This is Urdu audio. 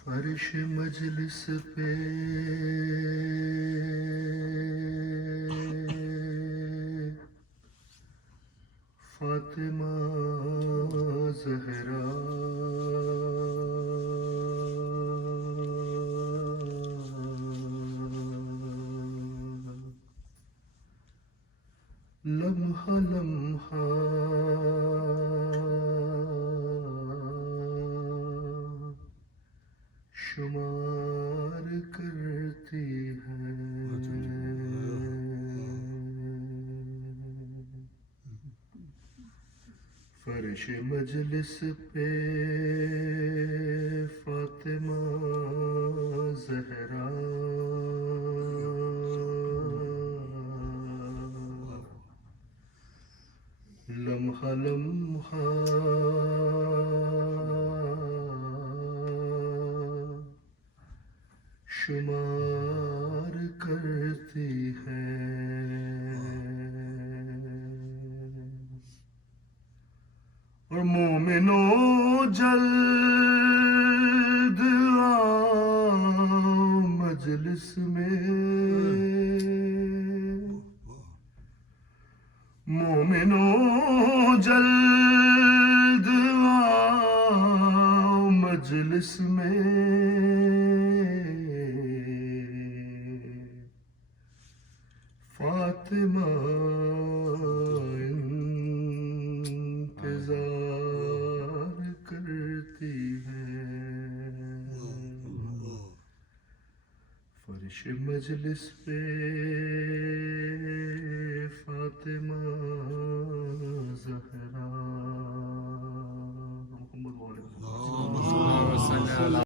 فرش مجلس پہ فاطمہ زہرا لمحہ لمحہ شمار کرتی ہے فرش مجلس پہ فاطمہ زہرا لمحہ لمحہ شمار کرتی ہے اور مومنوں جلد آؤ مجلس میں مومنوں جلد آؤ مجلس میں فاطمہ انتظار کرتی ہے فرش مجلس پہ فاطمہ زہرا